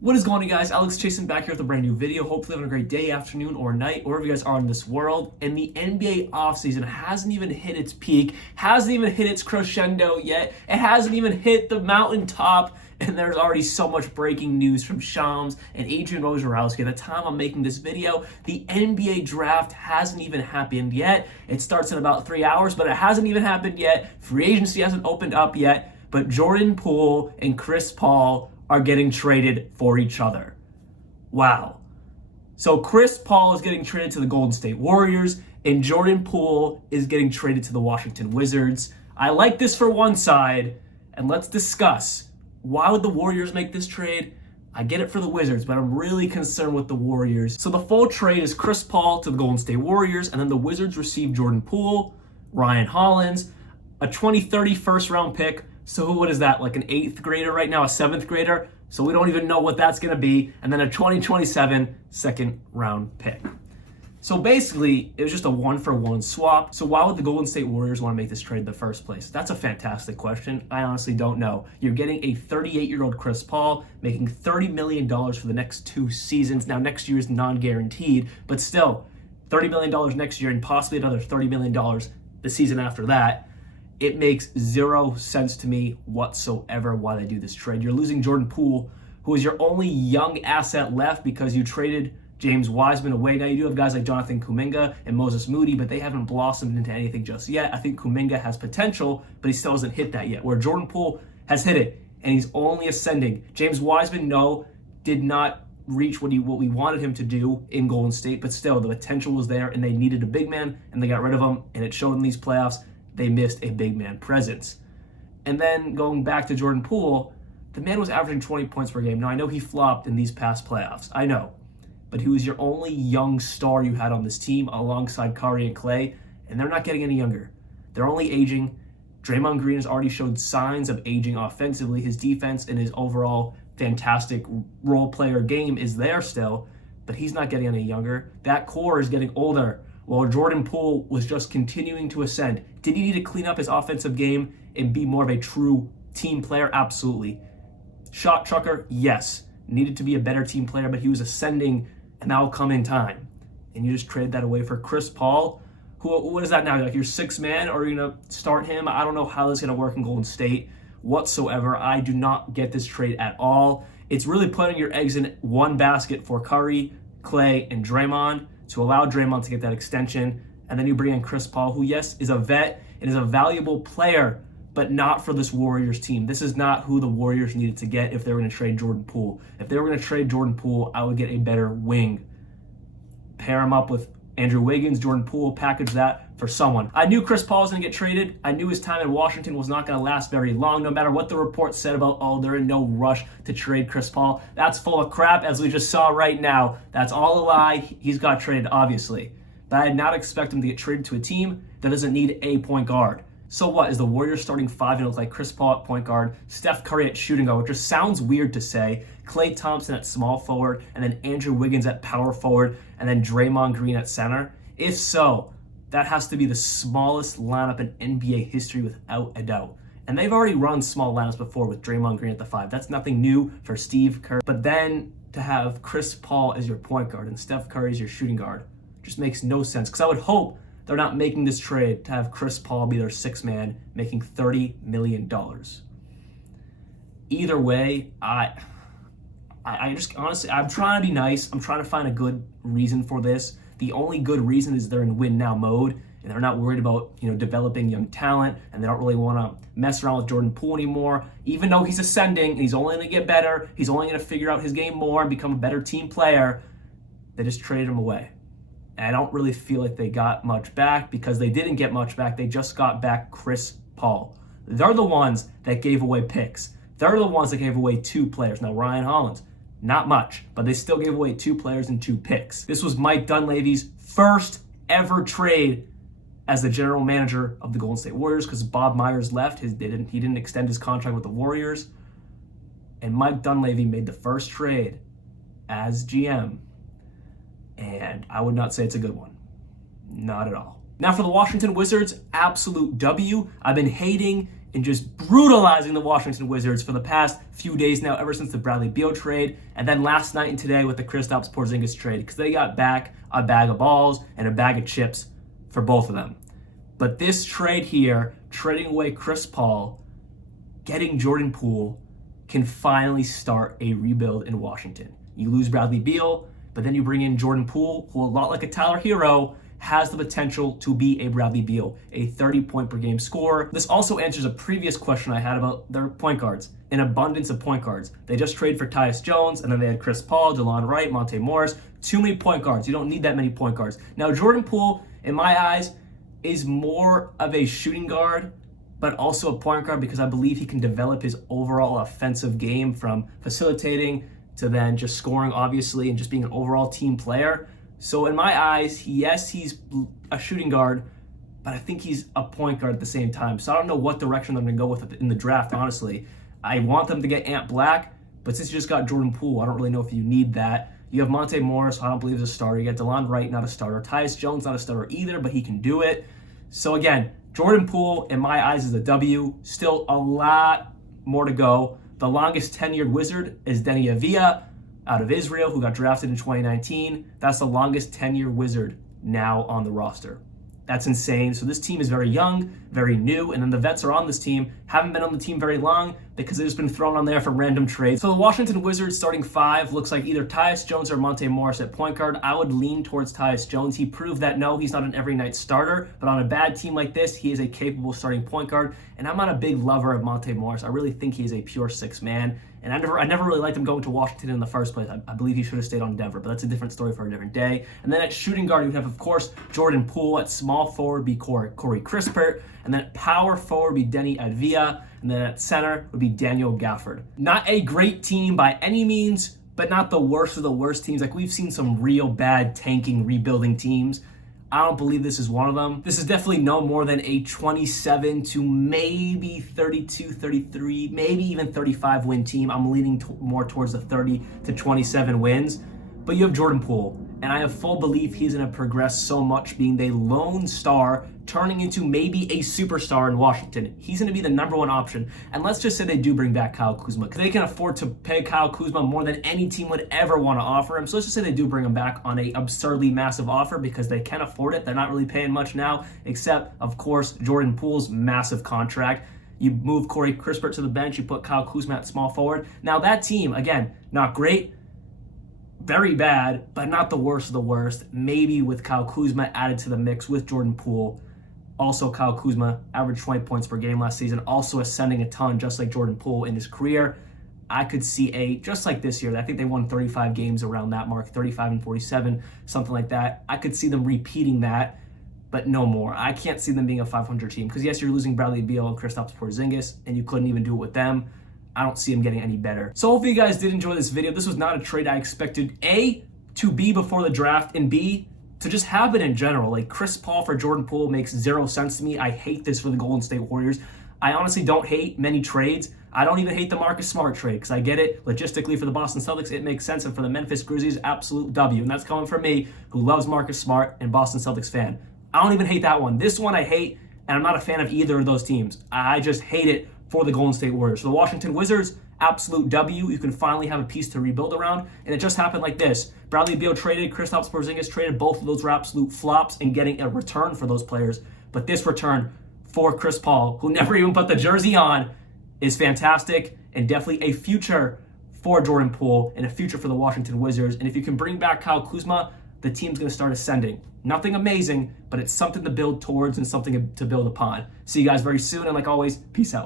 What is going on, guys? Alex Chasen back here with a brand new video. Hopefully having a great day, afternoon, or night, wherever you guys are in this world. And the NBA offseason hasn't even hit its peak, hasn't even hit its crescendo yet. It hasn't even hit the mountaintop. And there's already so much breaking news from Shams and Adrian Wojnarowski. At the time I'm making this video, the NBA draft hasn't even happened yet. It starts in about 3 hours, but it hasn't even happened yet. Free agency hasn't opened up yet. But Jordan Poole and Chris Paul are getting traded for each other. Wow. So Chris Paul is getting traded to the Golden State Warriors, and Jordan Poole is getting traded to the Washington Wizards. I like this for one side, and let's discuss, why would the Warriors make this trade? I get it for the Wizards, but I'm really concerned with the Warriors. So the full trade is Chris Paul to the Golden State Warriors, and then the Wizards receive Jordan Poole, Ryan Hollins, a 2030 first round pick. So what is that, like an 8th grader right now, a 7th grader? So we don't even know what that's going to be. And then a 2027 second round pick. So basically, it was just a 1-for-1 swap. So why would the Golden State Warriors want to make this trade in the first place? That's a fantastic question. I honestly don't know. You're getting a 38-year-old Chris Paul, making $30 million for the next 2 seasons. Now, next year is non-guaranteed, but still, $30 million next year and possibly another $30 million the season after that. It makes zero sense to me whatsoever why they do this trade. You're losing Jordan Poole, who is your only young asset left because you traded James Wiseman away. Now you do have guys like Jonathan Kuminga and Moses Moody, but they haven't blossomed into anything just yet. I think Kuminga has potential, but he still hasn't hit that yet, where Jordan Poole has hit it, and he's only ascending. James Wiseman, did not reach what we wanted him to do in Golden State, but still, the potential was there, and they needed a big man, and they got rid of him, and it showed in these playoffs. They missed a big man presence. And then going back to Jordan Poole, the man was averaging 20 points per game. Now, I know he flopped in these past playoffs. I know. But he was your only young star you had on this team alongside Curry and Clay, and they're not getting any younger. They're only aging. Draymond Green has already showed signs of aging offensively. His defense and his overall fantastic role player game is there still, but he's not getting any younger. That core is getting older. While Jordan Poole was just continuing to ascend. Did he need to clean up his offensive game and be more of a true team player? Absolutely. Shot trucker? Yes. Needed to be a better team player, but he was ascending, and that will come in time. And you just trade that away for Chris Paul, who, what is that now? Like your 6th man, or are you going to start him? I don't know how this is going to work in Golden State whatsoever. I do not get this trade at all. It's really putting your eggs in one basket for Curry, Clay, and Draymond, to allow Draymond to get that extension. And then you bring in Chris Paul, who, yes, is a vet and is a valuable player, but not for this Warriors team. This is not who the Warriors needed to get if they were going to trade Jordan Poole. If they were going to trade Jordan Poole, I would get a better wing. Pair him up with Andrew Wiggins, Jordan Poole, package that for someone. I knew Chris Paul was going to get traded. I knew his time in Washington was not going to last very long, no matter what the report said about, they're in no rush to trade Chris Paul. That's full of crap, as we just saw right now. That's all a lie. He's got traded, obviously. But I did not expect him to get traded to a team that doesn't need a point guard. So what, is the Warriors starting 5 and it looks like Chris Paul at point guard, Steph Curry at shooting guard, which just sounds weird to say, Klay Thompson at small forward, and then Andrew Wiggins at power forward, and then Draymond Green at center? If so, that has to be the smallest lineup in NBA history without a doubt. And they've already run small lineups before with Draymond Green at the 5. That's nothing new for Steve Kerr. But then to have Chris Paul as your point guard and Steph Curry as your shooting guard just makes no sense. Because I would hope they're not making this trade to have Chris Paul be their 6th man, making $30 million. Either way, I just honestly, I'm trying to be nice. I'm trying to find a good reason for this. The only good reason is they're in win now mode, and they're not worried about developing young talent, and they don't really want to mess around with Jordan Poole anymore. Even though he's ascending, and he's only going to get better, he's only going to figure out his game more and become a better team player. They just traded him away. And I don't really feel like they got much back, because they didn't get much back. They just got back Chris Paul. They're the ones that gave away picks. They're the ones that gave away 2 players. Now, Ryan Hollins, not much, but they still gave away 2 players and 2 picks. This was Mike Dunleavy's first ever trade as the general manager of the Golden State Warriors, because Bob Myers left. He didn't extend his contract with the Warriors. And Mike Dunleavy made the first trade as GM. And I would not say it's a good one. Not at all. Now for the Washington Wizards, absolute W. I've been hating and just brutalizing the Washington Wizards for the past few days now, ever since the Bradley Beal trade, and then last night and today with the Kristaps Porzingis trade, because they got back a bag of balls and a bag of chips for both of them. But this trade here, trading away Chris Paul, getting Jordan Poole, can finally start a rebuild in Washington. You lose Bradley Beal, but then you bring in Jordan Poole, who, a lot like a Tyler Hero, has the potential to be a Bradley Beal, a 30-point per game scorer. This also answers a previous question I had about their point guards. An abundance of point guards. They just traded for Tyus Jones, and then they had Chris Paul, DeLon Wright, Monte Morris. Too many point guards. You don't need that many point guards. Now, Jordan Poole, in my eyes, is more of a shooting guard, but also a point guard, because I believe he can develop his overall offensive game from facilitating to then just scoring, obviously, and just being an overall team player. So in my eyes, yes, he's a shooting guard, but I think he's a point guard at the same time. So I don't know what direction they're going to go with it in the draft, honestly. I want them to get Ant Black, but since you just got Jordan Poole, I don't really know if you need that. You have Monte Morris, I don't believe is a starter. You got DeLon Wright, not a starter. Tyus Jones, not a starter either, but he can do it. So again, Jordan Poole, in my eyes, is a W. Still a lot more to go. The longest tenured Wizard is Deni Avdija out of Israel, who got drafted in 2019. That's the longest tenured Wizard now on the roster. That's insane. So this team is very young, very new, and then the vets are on this team, haven't been on the team very long because they've just been thrown on there for random trades. So the Washington Wizards starting five looks like either Tyus Jones or Monte Morris at point guard. I would lean towards Tyus Jones. He proved that no, he's not an every night starter, but on a bad team like this, he is a capable starting point guard. And I'm not a big lover of Monte Morris. I really think he is a pure six man. And I never really liked him going to Washington in the first place. I believe he should have stayed on Denver, but that's a different story for a different day. And then at shooting guard, you would have, of course, Jordan Poole. At small forward be Corey Crispert. And then at power forward be Deni Avdija. And then at center would be Daniel Gafford. Not a great team by any means, but not the worst of the worst teams. Like, we've seen some real bad tanking, rebuilding teams. I don't believe this is one of them. This is definitely no more than a 27 to maybe 32, 33, maybe even 35 win team. I'm leaning more towards the 30 to 27 wins. But you have Jordan Poole, and I have full belief he's going to progress so much, being the lone star, turning into maybe a superstar in Washington. He's going to be the number one option. And let's just say they do bring back Kyle Kuzma, because they can afford to pay Kyle Kuzma more than any team would ever want to offer him. So let's just say they do bring him back on a absurdly massive offer, because they can afford it. They're not really paying much now, except, of course, Jordan Poole's massive contract. You move Corey Crispert to the bench, you put Kyle Kuzma at small forward. Now that team, again, not great, very bad, but not the worst of the worst. Maybe with Kyle Kuzma added to the mix with Jordan Poole. Also, Kyle Kuzma averaged 20 points per game last season, also ascending a ton, just like Jordan Poole in his career. I could see just like this year, I think they won 35 games around that mark, 35 and 47, something like that. I could see them repeating that, but no more. I can't see them being a 500 team, because yes, you're losing Bradley Beal and Kristaps Porzingis, and you couldn't even do it with them. I don't see him getting any better. So hopefully you guys did enjoy this video. This was not a trade I expected, A, to be before the draft, and B, to just have it in general. Like, Chris Paul for Jordan Poole makes zero sense to me. I hate this for the Golden State Warriors. I honestly don't hate many trades. I don't even hate the Marcus Smart trade, because I get it. Logistically, for the Boston Celtics, it makes sense. And for the Memphis Grizzlies, absolute W. And that's coming from me, who loves Marcus Smart and Boston Celtics fan. I don't even hate that one. This one I hate, and I'm not a fan of either of those teams. I just hate it for the Golden State Warriors. For the Washington Wizards, absolute W. You can finally have a piece to rebuild around, and it just happened like this. Bradley Beal traded, Kristaps Porzingis traded. Both of those were absolute flops in getting a return for those players. But this return for Chris Paul, who never even put the jersey on, is fantastic, and definitely a future for Jordan Poole and a future for the Washington Wizards. And if you can bring back Kyle Kuzma, the team's going to start ascending. Nothing amazing, but it's something to build towards and something to build upon. See you guys very soon, and like always, peace out.